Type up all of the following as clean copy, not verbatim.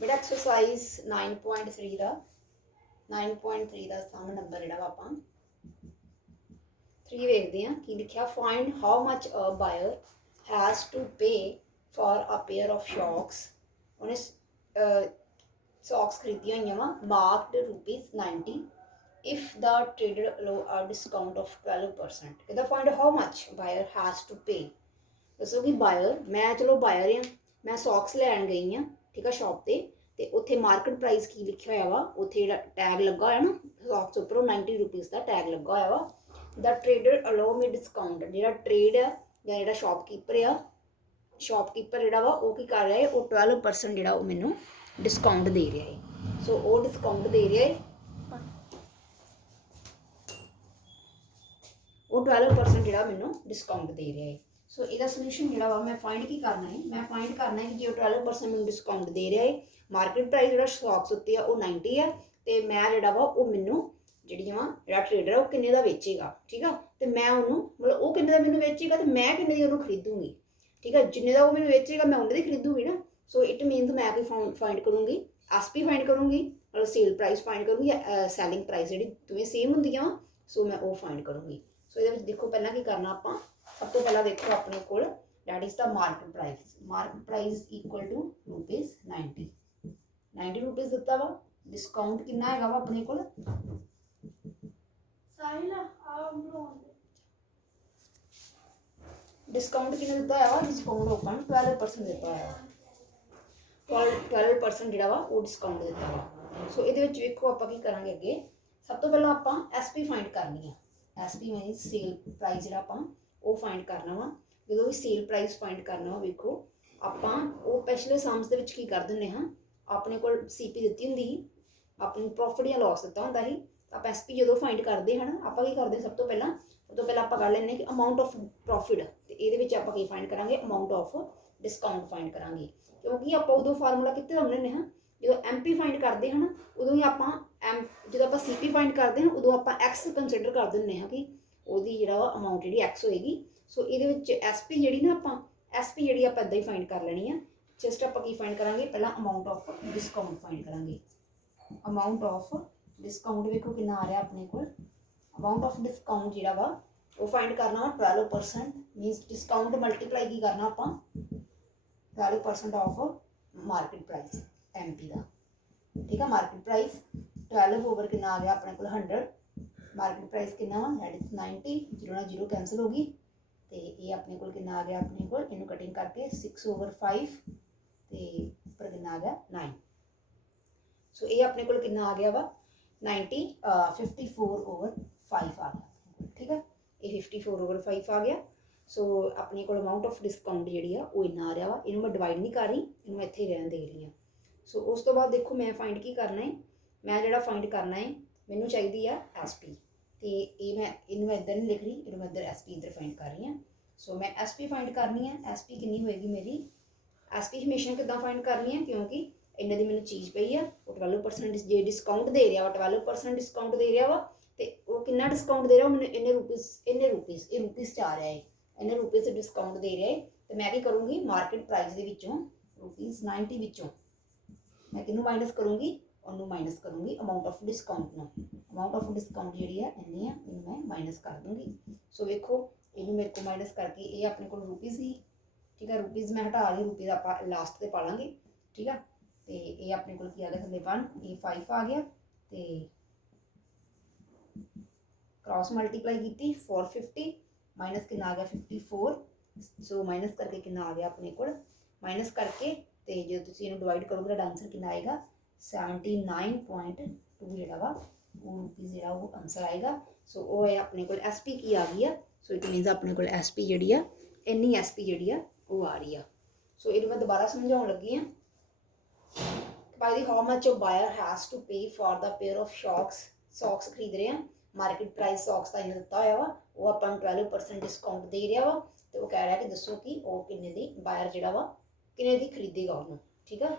बेटा एक्सरसाइज 9.3 का 9.3 का सम नंबर जोड़ा आप 3 देखते हैं कि लिखा find how much a buyer has to pay for a pair of socks उन्हें सॉक्स खरीदिया हुई वा marked ₹90 if the trader allows a discount of 12%। कहता find how much buyer has to pay. दसो कि बायर मैं चलो बायर हाँ मैं सॉक्स लैन गई हाँ ठीक है शॉप से तो उत्थे मार्केट प्राइस की लिखा हुआ वा उत्थे टैग लगा होया ना सॉक्स उपर ₹90 का टैग लगा होया वा द ट्रेडर अलो में डिस्काउंट जो ट्रेड है या जो शॉपकीपर आ शॉपकीपर जोड़ा वा वो की कर रहा है वो 12% जो मैनू डिस्काउंट दे रहा है। सो वो डिस्काउंट दे रहा है वो 12% जो मैनू डिस्काउंट दे रहा है। सो इसका सोल्यूशन जो मैं फाइंड की करना है मैं फाइंड करना है कि जो 12% मैं डिस्काउंट दे रहा है मार्केट प्राइस जो स्टॉक्स उत्ते है वो 90 है तो मैं जोड़ा वा वो मैनू जी वा जो ट्रेडर है वो किन्ने का बेचेगा ठीक है तो मैं उन्होंने मतलब वो किन्ने का मैनू बेचेगा तो मैं किन्ने की उन्होंने खरीदूंगी ठीक है जिन्ने का वो मैनू बेचेगा मैं उन्हें खरीदूंगी ना। सो इट मीनस मैं कोई फाइंड करूँगी एसपी फाइंड करूँगी मतलब सेल प्राइस फाइंड करूँगी या सैलिंग प्राइस जी दोवें सेम होंदियां वा सो मैं वो फाइंड करूँगी। सो ये देखो पहला की करना आप सब तो पहला देखो अपने को that is the market price equal to ₹90 दिता वा डिस्काउंट कितना है वा अपने को डिस्काउंट कितना दिता है डिस्काउंट ओपन 12% दिता है 12% जो वो डिस्काउंट दिता वा। सो ये देखो आप करा अगे सब तो पहला आप एसपी फाइंड करनी है एसपी मीन सेल प्राइस जो आप फाइंड करना वा जो भी सेल प्राइस फाइंड करना वा वेखो आप पिछले सम्स के कर दें हाँ अपने को सीपी दी होंगी अपनी प्रॉफिट या लॉस दिता होंगे ही आप एसपी जो फाइंड करते हैं आप करते सब तो पहला आप कर लें कि अमाउंट ऑफ प्रॉफिट तो ये आप फाइंड करा अमाउंट ऑफ डिस्काउंट फाइंड करा क्योंकि आप उदो फार्मूला कितने लाने हाँ जो MP फाइंड करते हैं उदों ही आप जो आप CP फाइंड करते हैं उदों आप एक्स कंसिडर कर दें हाँ कि वो जो अमाउंट जी एक्स होएगी। सो ये SP जी ना आप SP जी आप इदा ही फाइंड कर लेनी है जस्ट आप फाइंड करा पहला अमाउंट ऑफ डिस्काउंट फाइंड करा अमाउंट ऑफ डिस्काउंट देखो कि आ रहा अपने को अमाउंट ऑफ डिस्काउंट जो वा वो फाइंड करना वा 12% मीनस डिस्काउंट मल्टीप्लाई की करना आप 12% ऑफ मार्केट प्राइस MP का ठीक है मार्केट प्राइस 12 ओवर कि आ गया अपने को 100 मार्केट प्राइस कि दैट इज 90 जीरो ना जीरो कैंसल होगी तो ये अपने को कि आ गया अपने को इन कटिंग करके 6 ओवर 5 तो उपर कि आ गया 9। सो ये अपने को कि आ गया वा 54 ओवर 5 आ गया ठीक है ये 54 ओवर 5 आ गया। सो अपने को अमाउंट ऑफ डिस्काउंट जी वो इन्ना आ रहा वा इनू मैं डिवाइड नहीं कर रही इनू इत्थे रहन दे रही हूँ। सो उस तो बाद देखो मैं फाइंड की करना है मैं जो फाइंड करना है मैनू चाहिए है SP तो ये मैं इनू इधर नहीं लिख रही इनू मैं इधर SP इधर फाइंड कर रही हूँ। सो मैं SP फाइंड करनी है SP कितनी होएगी मेरी SP हमेशा कितना फाइंड करनी है क्योंकि इन्ने दी मैनू चीज़ पई है वो 12% जे डिस्काउंट दे रहा वा 12% डिस्काउंट दे रहा वा तो वो कितना डिस्काउंट दे रहा मैंने इन्ने रुपीज़ ये रुपीज़ च आ रहा है इन्ने रुपीज़ डिस्काउंट दे रहा है तो मैं भी करूँगी मार्केट प्राइस के ₹90 विचों मैं किनू माइनस करूँगी उन्होंने माइनस करूँगी अमाउंट ऑफ डिस्काउंट में अमाउंट ऑफ डिस्काउंट जी है इन्नी है इन मैं माइनस कर दूँगी। सो देखो इनू मेरे को माइनस करके ये अपने को रुपीज़ ही ठीक है रुपीज़ मैं हटा रही रुपीज़ आप लास्ट से पा लेंगे ठीक है तो ये अपने को आ गया थले 1 ये 5 आ गया तो क्रॉस मल्टीप्लाई की 450 माइनस कि आ गया 54। सो माइनस करके कि आ गया अपने को माइनस करके तो जो तुम इन्हें डिवाइड करोगे तो आंसर कि आएगा 79.2 जो वा वो रुपीज़ जो वो आंसर आएगा। सो वो है अपने को SP की आ गई है। सो इट मीनस अपने को SP जी इन्नी SP जी वो आ रही है। सो ये मैं दोबारा समझाने लगी हाँ भाई how much of buyer has to pay for the pair of socks खरीद रहे हैं मार्केट प्राइस सॉक्स का इन्हें दिता हुआ वा वो अपन 12% डिस्काउंट दे रहा वा तो वो कह रहा है कि दसो कि वो किन्ने दी बायर जो किन्ने दी खरीदेगा उन्होंने ठीक है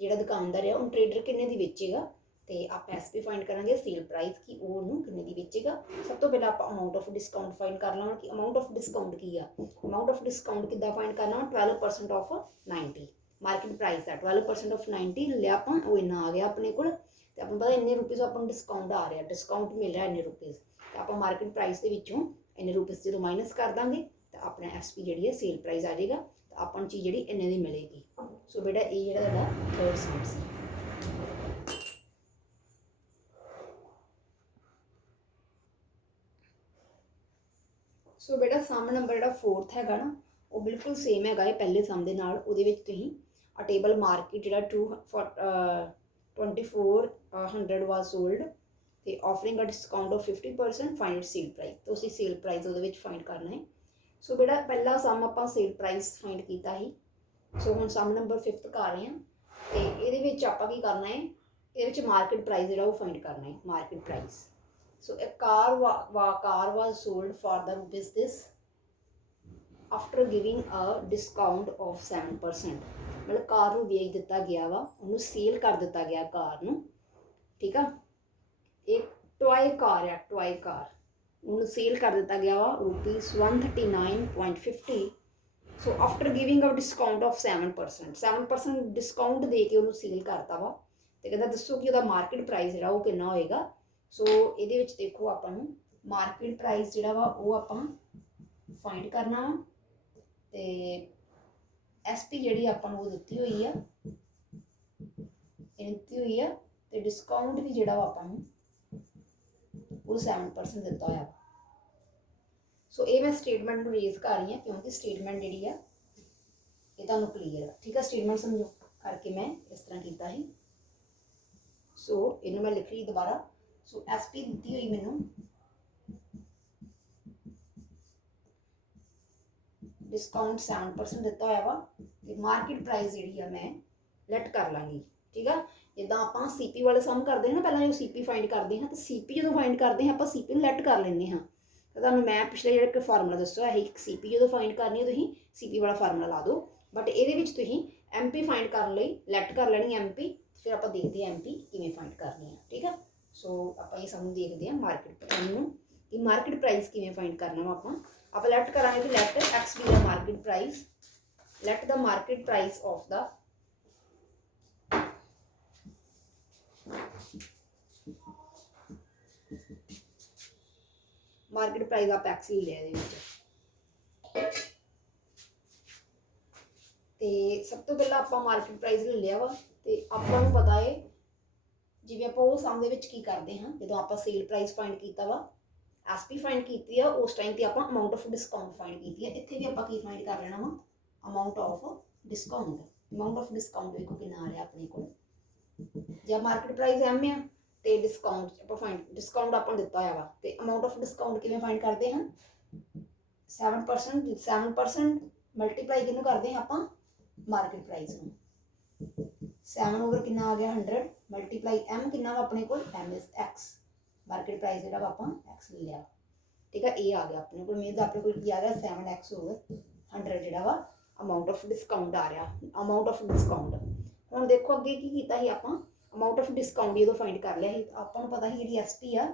जो दुकानदार है उन्हें ट्रेडर किन्ने दी बेचेगा ਤੇ ਆਪਾਂ ਐਸਪੀ ਫਾਈंड ਕਰਾਂਗੇ ਸੇਲ ਪ੍ਰਾਈਸ ਕਿ ਉਹ ਉਹਨੂੰ ਕਿੰਨੇ ਦੀ ਵੇਚੇਗਾ। ਸਭ ਤੋਂ ਪਹਿਲਾਂ ਆਪਾਂ ਅਮਾਊਂਟ ਆਫ ਡਿਸਕਾਊਂਟ ਫਾਈंड ਕਰ ਲਵਾਂਗੇ ਕਿ ਅਮਾਊਂਟ ਆਫ ਡਿਸਕਾਊਂਟ ਕੀ ਆ। ਅਮਾਊਂਟ ਆਫ ਡਿਸਕਾਊਂਟ ਕਿੱਦਾਂ ਫਾਈंड ਕਰਨਾ, 12% ਆਫ 90 ਮਾਰਕੀਟ ਪ੍ਰਾਈਸ ਆ। 12% ਆਫ 90 ਲਿਆ ਆਪਾਂ, ਉਹ ਇੰਨਾ ਆ ਗਿਆ ਆਪਣੇ ਕੋਲ। ਤੇ ਆਪਾਂ ਪਤਾ ਇੰਨੇ ਰੁਪੀਜ਼ ਆਪਾਂ ਨੂੰ ਡਿਸਕਾਊਂਟ ਆ ਰਿਹਾ, ਡਿਸਕਾਊਂਟ ਮਿਲ ਰਿਹਾ ਇੰਨੇ ਰੁਪੀਜ਼। ਤੇ ਆਪਾਂ ਮਾਰਕੀਟ ਪ੍ਰਾਈਸ ਦੇ ਵਿੱਚੋਂ ਇੰਨੇ ਰੁਪੀਜ਼ ਜਦੋਂ ਮਾਈਨਸ ਕਰ ਦਾਂਗੇ ਤਾਂ ਆਪਣਾ ਐਸਪੀ ਜਿਹੜੀ ਹੈ ਸੇਲ ਪ੍ਰਾਈਸ ਆ ਜਾਏਗਾ। ਤਾਂ ਆਪਾਂ ਨੂੰ ਚੀਜ਼ ਜਿਹੜੀ ਇੰਨੇ ਦੀ ਮਿਲੇਗੀ। ਸੋ ਬੇਟਾ ਇਹ ਜਿਹੜਾ ਤੁਹਾਡਾ ਥਰਡ ਸਮ ਸੀ। ਸੋ ਬੇਟਾ ਸਮ ਨੰਬਰ ਜਿਹੜਾ 4th ਹੈਗਾ ਨਾ, ਉਹ ਬਿਲਕੁਲ ਸੇਮ ਹੈਗਾ ਹੈ ਪਹਿਲੇ ਸਮ ਦੇ ਨਾਲ। ਉਹਦੇ ਵਿੱਚ ਤੁਸੀਂ ਆ ਟੇਬਲ ਮਾਰਕੀਟ ਜਿਹੜਾ 2400 ਵਾਜ ਸੋਲਡ ਤੇ offering a discount of 50% find sale price. ਤਾਂ ਅਸੀਂ ਸੇਲ ਪ੍ਰਾਈਸ ਉਹਦੇ ਵਿੱਚ ਫਾਈਂਡ ਕਰਨਾ ਹੈ। ਸੋ ਬੇਟਾ ਪਹਿਲਾ ਸਮ ਆਪਾਂ ਸੇਲ ਪ੍ਰਾਈਸ ਫਾਈਂਡ ਕੀਤਾ ਸੀ। ਸੋ ਹੁਣ ਸਮ ਨੰਬਰ 5th ਕਰ ਰਹੇ ਹਾਂ। ਤੇ ਇਹਦੇ ਵਿੱਚ ਆਪਾਂ ਕੀ ਕਰਨਾ ਹੈ, ਇਹਦੇ ਵਿੱਚ ਮਾਰਕੀਟ ਪ੍ਰਾਈਸ ਜਿਹੜਾ ਉਹ ਫਾਈਂਡ ਕਰਨਾ ਹੈ, market price. So a car was sold for the rupees this after giving a discount of 7%। मतलब कार ਨੂੰ ਵੇਚ ਦਿੱਤਾ ਗਿਆ ਵਾ, ਉਹਨੂੰ ਸੇਲ ਕਰ ਦਿੱਤਾ ਗਿਆ ਕਾਰ ਨੂੰ। ਠੀਕ ਆ, ਇੱਕ ਟੋਏ ਕਾਰ ਆ, ਟੋਏ ਕਾਰ ਉਹਨੂੰ ਸੇਲ ਕਰ ਦਿੱਤਾ ਗਿਆ ਵਾ ₹139.50। So after giving a discount of 7% discount ਦੇ ਕੇ ਉਹਨੂੰ ਸੇਲ ਕਰਤਾ ਵਾ। ਤੇ ਕਹਿੰਦਾ ਦੱਸੋ ਕਿ ਉਹਦਾ ਮਾਰਕੀਟ ਪ੍ਰਾਈਸ ਜਿਹੜਾ ਉਹ ਕਿੰਨਾ ਹੋਏਗਾ। ਸੋ ਇਹਦੇ ਵਿੱਚ ਦੇਖੋ ਆਪਾਂ ਨੂੰ ਮਾਰਕੀਟ ਪ੍ਰਾਈਸ ਜਿਹੜਾ ਵਾ ਉਹ ਆਪਾਂ ਫਾਈਂਡ ਕਰਨਾ ਵਾ। ਤੇ ਐਸਪੀ ਜਿਹੜੀ ਆਪਾਂ ਨੂੰ ਉਹ ਦਿੱਤੀ ਹੋਈ ਆ, ਇਹ ਦਿੱਤੀ ਹੋਈ ਆ। ਤੇ ਡਿਸਕਾਊਂਟ ਵੀ ਜਿਹੜਾ ਵਾ ਆਪਾਂ ਨੂੰ ਉਹ 7% ਦਿੱਤਾ ਹੋਇਆ ਵਾ। ਸੋ ਇਹ ਮੈਂ ਸਟੇਟਮੈਂਟ ਨੂੰ ਰੇਜ਼ ਕਰ ਰਹੀ ਹਾਂ ਕਿਉਂਕਿ ਸਟੇਟਮੈਂਟ ਜਿਹੜੀ ਆ ਇਹ ਤੁਹਾਨੂੰ ਕਲੀਅਰ ਆ। ਠੀਕ ਆ, ਸਟੇਟਮੈਂਟ ਸਮਝੋ ਕਰਕੇ ਮੈਂ ਇਸ ਤਰ੍ਹਾਂ ਕੀਤਾ ਸੀ। ਸੋ ਇਹਨੂੰ ਮੈਂ ਲਿਖ ਰਹੀ ਦੁਬਾਰਾ। ਸੋ ਐਸਪੀ ਦਿੱਤੀ ਹੋਈ ਮੈਨੂੰ, ਡਿਸਕਾਊਂਟ 7% ਦਿੱਤਾ ਹੋਇਆ ਵਾ। ਤੇ ਮਾਰਕੀਟ ਪ੍ਰਾਈਸ ਜਿਹੜੀ ਆ ਮੈਂ ਲੈਟ ਕਰ ਲਾਂਗੀ। ਠੀਕ ਆ, ਜਿੱਦਾਂ ਆਪਾਂ ਸੀਪੀ ਵਾਲੇ ਸਮ ਕਰਦੇ ਹਾਂ ਨਾ, ਪਹਿਲਾਂ ਜੋ ਸੀਪੀ ਫਾਈਂਡ ਕਰਦੇ ਹਾਂ, ਤਾਂ ਸੀਪੀ ਜਦੋਂ ਫਾਈਂਡ ਕਰਦੇ ਹਾਂ ਆਪਾਂ ਸੀਪੀ ਨੂੰ ਲੈਟ ਕਰ ਲੈਂਦੇ ਹਾਂ। ਤਾਂ ਤੁਹਾਨੂੰ ਮੈਂ ਪਿਛਲੇ ਜਿਹੜਾ ਇੱਕ ਫਾਰਮੂਲਾ ਦੱਸਿਆ ਹੈ, ਇੱਕ ਸੀਪੀ ਜਦੋਂ ਫਾਈਂਡ ਕਰਨੀ ਹੈ ਤੁਸੀਂ ਸੀਪੀ ਵਾਲਾ ਫਾਰਮੂਲਾ ਲਾ ਦਿਓ। ਬਟ ਇਹਦੇ ਵਿੱਚ ਤੁਸੀਂ ਐਮਪੀ ਫਾਈਂਡ ਕਰਨ ਲਈ ਲੈਟ ਕਰ ਲੈਣੀ ਐਮਪੀ। ਫਿਰ ਆਪਾਂ ਦੇਖਦੇ ਹਾਂ ਐਮਪੀ ਕਿਵੇਂ ਫਾਈਂਡ ਕਰਨੀ ਆ। ਠੀਕ ਆ, ਸੋ ਆਪਾਂ ਇਹ ਸਾਨੂੰ ਦੇਖਦੇ ਹਾਂ ਮਾਰਕੀਟ ਪ੍ਰਾਈਸ ਨੂੰ ਕਿ ਮਾਰਕੀਟ ਪ੍ਰਾਈਸ ਕਿਵੇਂ ਫਾਈਂਡ ਕਰਨਾ ਵਾ। ਆਪਾਂ ਲੈਟ ਕਰਾਂਗੇ ਕਿ let X be the market price, let the market price of the market price ਆਪਾਂ ਐਕਸ ਹੀ ਲਿਆ ਇਹਦੇ ਵਿੱਚ। ਤੇ ਸਭ ਤੋਂ ਪਹਿਲਾਂ ਆਪਾਂ ਮਾਰਕੀਟ ਪ੍ਰਾਈਸ ਲੈ ਲਿਆ ਵਾ। ਤੇ ਆਪਾਂ ਨੂੰ ਪਤਾ ਹੈ ਜਿਵੇਂ ਆਪਾਂ ਉਹ ਸਮ ਦੇ ਵਿੱਚ ਕੀ ਕਰਦੇ ਹਾਂ, ਜਦੋਂ ਆਪਾਂ ਸੇਲ ਪ੍ਰਾਈਸ ਫਾਈਂਡ ਕੀਤਾ ਵਾ, ਐਸਪੀ ਫਾਈਂਡ ਕੀਤੀ ਆ, ਉਸ ਟਾਈਮ ਤੇ ਆਪਾਂ ਅਮਾਊਂਟ ਆਫ ਡਿਸਕਾਊਂਟ ਫਾਈਂਡ ਕੀਤੀ ਹੈ। ਇੱਥੇ ਵੀ ਆਪਾਂ ਕੀ ਫਾਈਂਡ ਕਰ ਲੈਣਾ ਵਾ, amount of discount. Amount of discount ਵੇਖੋ ਕਿੰਨਾ ਆ ਰਿਹਾ ਆਪਣੇ ਕੋਲ। ਜੇ ਮਾਰਕੀਟ ਪ੍ਰਾਈਸ ਐਮ ਆ ਤੇ ਡਿਸਕਾਊਂਟ ਆਪਾਂ ਫਾਈਂਡ, ਡਿਸਕਾਊਂਟ ਆਪਾਂ ਨੂੰ ਦਿੱਤਾ ਹੋਇਆ ਵਾ। ਤੇ ਅਮਾਊਂਟ ਆਫ ਡਿਸਕਾਊਂਟ ਕਿਵੇਂ ਫਾਈਂਡ ਕਰਦੇ ਹਾਂ, 7% ਮਲਟੀਪਲਾਈ ਕਿਹਨੂੰ ਕਰਦੇ ਹਾਂ ਆਪਾਂ, ਮਾਰਕੀਟ ਪ੍ਰਾਈਸ ਨੂੰ। 7 ਓਵਰ ਕਿੰਨਾ ਆ ਗਿਆ 100 ਮਲਟੀਪਲਾਈ ਐਮ ਕਿੰਨਾ ਵਾ ਆਪਣੇ ਕੋਲ, M is X. Market price ਜਿਹੜਾ ਵਾ ਆਪਾਂ ਐਕਸ ਲੈ ਲਿਆ। ਠੀਕ ਆ, ਇਹ ਆ ਗਿਆ ਆਪਣੇ ਕੋਲ। ਮੀਨਸ ਆਪਣੇ ਕੋਲ ਕੀ ਆ ਗਿਆ 7x ਓਵਰ 100 ਜਿਹੜਾ ਵਾ ਅਮਾਊਂਟ ਆਫ ਡਿਸਕਾਊਂਟ ਆ ਰਿਹਾ, ਅਮਾਊਂਟ ਆਫ ਡਿਸਕਾਊਂਟ। ਹੁਣ ਦੇਖੋ ਅੱਗੇ ਕੀ ਕੀਤਾ ਸੀ ਆਪਾਂ, ਅਮਾਊਂਟ ਆਫ ਡਿਸਕਾਊਂਟ ਜਦੋਂ ਫਾਈਂਡ ਕਰ ਲਿਆ ਸੀ ਆਪਾਂ ਨੂੰ ਪਤਾ ਸੀ ਜਿਹੜੀ ਐਸਪੀ ਆ।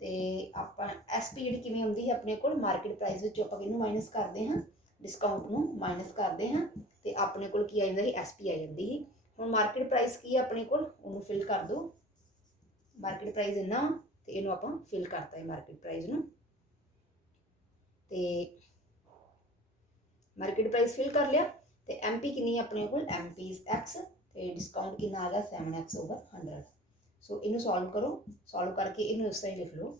ਤੇ ਆਪਾਂ ਐਸਪੀ ਜਿਹੜੀ ਕਿਵੇਂ ਹੁੰਦੀ ਹੈ ਆਪਣੇ ਕੋਲ, ਮਾਰਕੀਟ ਪ੍ਰਾਈਸ ਵਿੱਚੋਂ ਆਪਾਂ ਕਿਹਨੂੰ ਮਾਈਨਸ ਕਰਦੇ ਹਾਂ, ਡਿਸਕਾਊਂਟ ਨੂੰ ਮਾਈਨਸ ਕਰਦੇ ਹਾਂ। ਤੇ ਆਪਣੇ ਕੋਲ ਕੀ ਆ ਜਾਂਦਾ ਸੀ, ਐਸਪੀ ਆ ਜਾਂਦੀ ਸੀ। ਹੁਣ ਮਾਰਕੀਟ ਪ੍ਰਾਈਸ ਕੀ ਆ ਆਪਣੇ ਕੋਲ, ਉਹਨੂੰ ਫਿਲ ਕਰ ਦਿਓ। ਮਾਰਕੀਟ ਪ੍ਰਾਈਸ ਇੰਨਾ ਤੇ ਇਹਨੂੰ ਆਪਾਂ ਫਿਲ ਕਰਤਾ ਹੈ ਮਾਰਕੀਟ ਪ੍ਰਾਈਸ ਨੂੰ। ਤੇ ਮਾਰਕੀਟ ਪ੍ਰਾਈਸ ਫਿਲ ਕਰ ਲਿਆ। ਤੇ ਐਮਪੀ ਕਿੰਨੀ ਆਪਣੇ ਕੋਲ, ਐਮਪੀ ਇਜ਼ ਐਕਸ। ਤੇ ਡਿਸਕਾਊਂਟ ਕਿੰਨਾ ਆ ਗਿਆ 7x ਓਵਰ 100। ਸੋ ਇਹਨੂੰ ਸੋਲਵ ਕਰੋ, ਸੋਲਵ ਕਰਕੇ ਇਹਨੂੰ ਇਸ ਤਰ੍ਹਾਂ ਹੀ ਲਿਖ ਲਓ।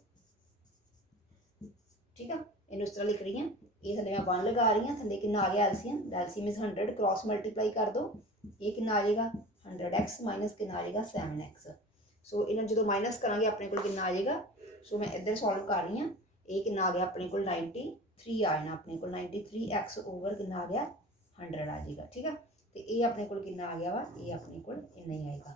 ਠੀਕ ਆ, ਇਹਨੂੰ ਇਸ ਤਰ੍ਹਾਂ ਲਿਖ ਰਹੀ ਹਾਂ। ਇਹ ਥੱਲੇ ਮੈਂ 1 ਲਗਾ ਰਹੀ ਹਾਂ, ਥੱਲੇ ਕਿੰਨਾ ਆ ਗਿਆ LCM, LCM is 100 cross multiply ਕਰ ਦਿਓ। ਇਹ ਕਿੰਨਾ ਆ ਜਾਏਗਾ 100x ਮਾਈਨਸ ਕਿੰਨਾ ਆ ਜਾਏਗਾ 7x। ਸੋ ਇਹਨਾਂ ਜਦੋਂ ਮਾਈਨਸ ਕਰਾਂਗੇ ਆਪਣੇ ਕੋਲ ਕਿੰਨਾ ਆ ਜਾਏਗਾ। ਸੋ ਮੈਂ ਇੱਧਰ ਸੋਲਵ ਕਰ ਰਹੀ ਹਾਂ। ਇਹ ਕਿੰਨਾ ਆ ਗਿਆ ਆਪਣੇ ਕੋਲ 93 ਆ ਜਾਣਾ ਆਪਣੇ ਕੋਲ, 93x ਓਵਰ ਕਿੰਨਾ ਆ ਗਿਆ 100 ਆ ਜਾਏਗਾ। ਠੀਕ ਆ, ਤੇ ਇਹ ਆਪਣੇ ਕੋਲ ਕਿੰਨਾ ਆ ਗਿਆ ਵਾ, ਇਹ ਆਪਣੇ ਕੋਲ ਇੰਨਾ ਹੀ ਆਏਗਾ।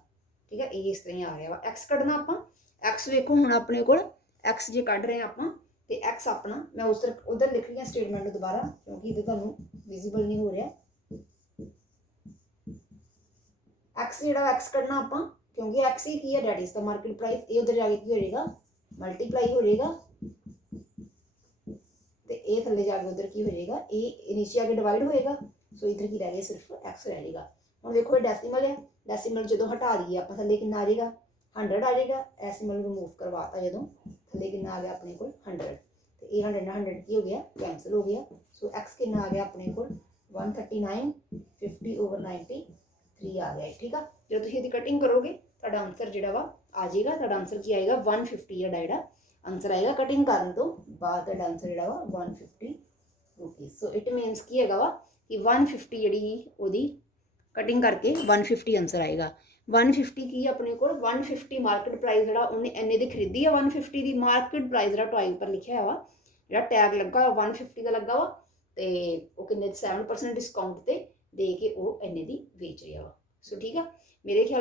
ਠੀਕ ਹੈ, ਇਹ ਇਸ ਤਰ੍ਹਾਂ ਹੀ ਆ ਰਿਹਾ ਵਾ। ਐਕਸ ਕੱਢਣਾ ਆਪਾਂ, ਐਕਸ ਵੇਖੋ ਹੁਣ ਆਪਣੇ ਕੋਲ ਐਕਸ ਜੇ ਕੱਢ ਰਹੇ ਆਪਾਂ ਤੇ ਐਕਸ ਆਪਣਾ ਮੈਂ ਉਧਰ ਲਿਖ ਰਹੀ ਹਾਂ ਸਟੇਟਮੈਂਟ ਨੂੰ ਦੁਬਾਰਾ ਕਿਉਂਕਿ ਇਹਦੇ ਤੁਹਾਨੂੰ ਵਿਜ਼ੀਬਲ ਨਹੀਂ ਹੋ ਰਿਹਾ। ਐਕਸ ਜਿਹੜਾ ਐਕਸ ਕੱਢਣਾ ਆਪਾਂ क्योंकि एक्स ही की है that is the market price, ये उधर जाके की हो जाएगा मल्टीप्लाई हो जाएगा, तो ये थले जाके उधर की हो जाएगा, ये नीचे आके डिवाइड होएगा। सो इधर की रह गया सिर्फ एक्स रह जाएगा। हम देखो डेसीमल है, डेसीमल जो हटा दिए आप थले कि आ जाएगा 100 आ जाएगा, डेसीमल रिमूव करवाता जो थले कि आ गया अपने को 100, तो ये 100 ना 100 की हो गया कैंसल हो गया। सो एक्स कि आ गया अपने को 139 50/93 आ गया। ठीक है, जो तुम इसकी कटिंग करोगे तो आंसर जो आ जाएगा, तो आंसर की आएगा 150 डायरा आंसर आएगा कटिंग करने तो बाद आंसर जो 150 रुपीज़। सो इट मीनस की है वा कि 150 जी वो कटिंग करके 150 आंसर आएगा। 150 की अपने को 150 मार्केट प्राइस जो उन्हें इन्ने की खरीदी है 150 की मार्केट प्राइस जो टॉय पर लिखा है वा जो टैग लगा 150 का लगा वा, तो वो किन्ने 7% डिस्काउंट से दे के वो इन्ने की बेच रहा वा। सो ठीक है, मेरे ख्याल